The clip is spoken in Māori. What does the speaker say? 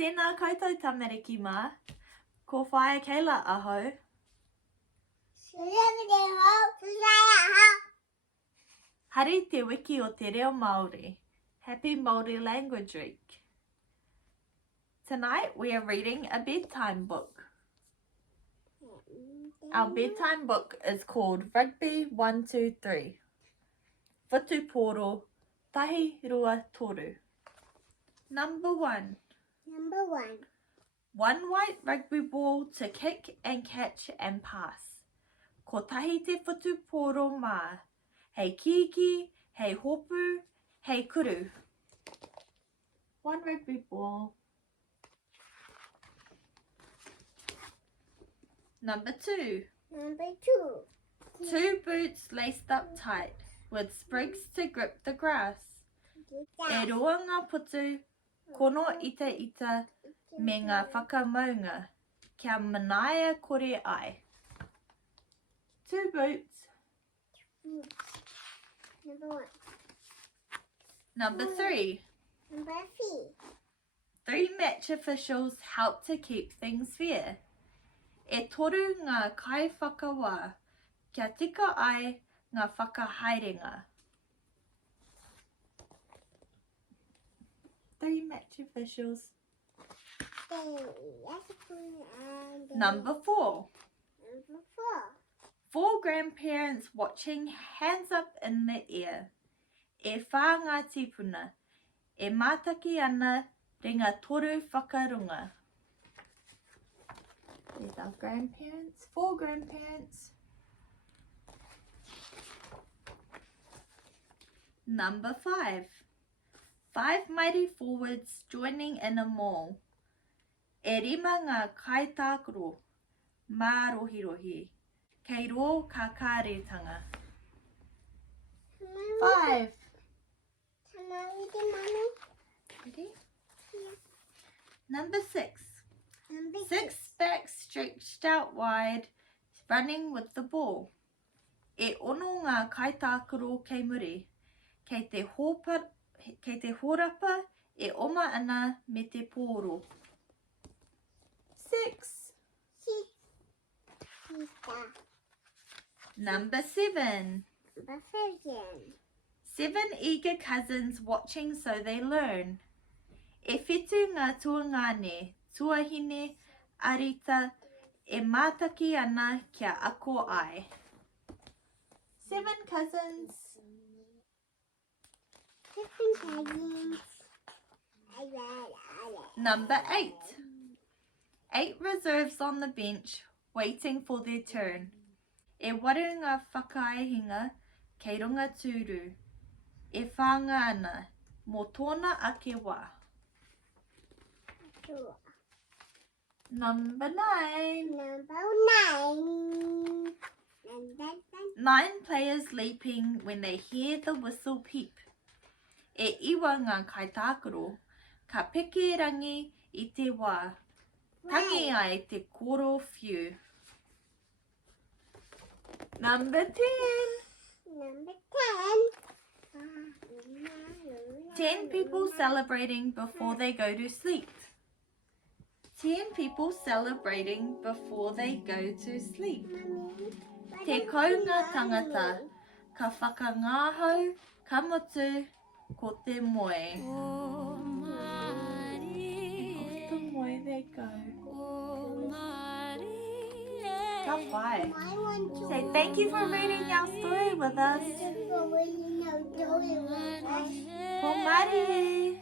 Tēnā koutou tamariki mā. Ko whaia Kayla aho. Hari te wiki o te reo Māori. Happy Māori Language Week. Tonight we are reading a bedtime book. Our bedtime book is called Rugby 1, 2, 3. Whutupōro, tahi rua toru. Number 1. One white rugby ball to kick and catch and pass. Ko tahi te whutupōro mā. Hei kiki, hei hopu, hei kuru. One rugby ball. Number 2. Two boots laced up tight with sprigs to grip the grass. E roa ngā putu, kono ita ita me ngā whakamaunga, kia manaia kore ai. Two boots. Number 3. Three match officials help to keep things fair. E toru ngā kaiwhakawā, kia tika ai ngā whakahaerenga. 3 match officials. Number 4. 4 grandparents watching, hands up in the air. E whā ngā tipuna, e mātaki ana ringa toru whakarunga. There's our grandparents, 4 grandparents. Number 5. 5 mighty forwards joining in a mall. E rima ngā kaitākaro, mā rohirohi, kei ro ka kāretanga. 5. Ready? Number 6. 6 backs stretched out wide, running with the ball. E ono ngā kaitākaro kei muri, kei te horapa e oma ana me te pōro. 6. Number 7. 7 eager cousins watching so they learn. E whetu ngā tuangane, tuahine, arita, e mātaki ana kia ako ai. 7 cousins. Number 8. 8 reserves on the bench, waiting for their turn. E waru ngā whakaihinga, kei runga tūru. E whanga ana, mō tōna ake wā. Number 9. 9 players leaping when they hear the whistle peep. E iwa ngā kaitākaro, ka peke rangi I te wā. Tangi ai te koro whiu. Number 10. 10 people celebrating before they go to sleep. 10 people celebrating before they go to sleep. Te kounga tangata, ka whakangāhau, ka motu, ko te moe. Ko te moe they go. Ka whai. Say thank you for reading our story with us. Ko Mari.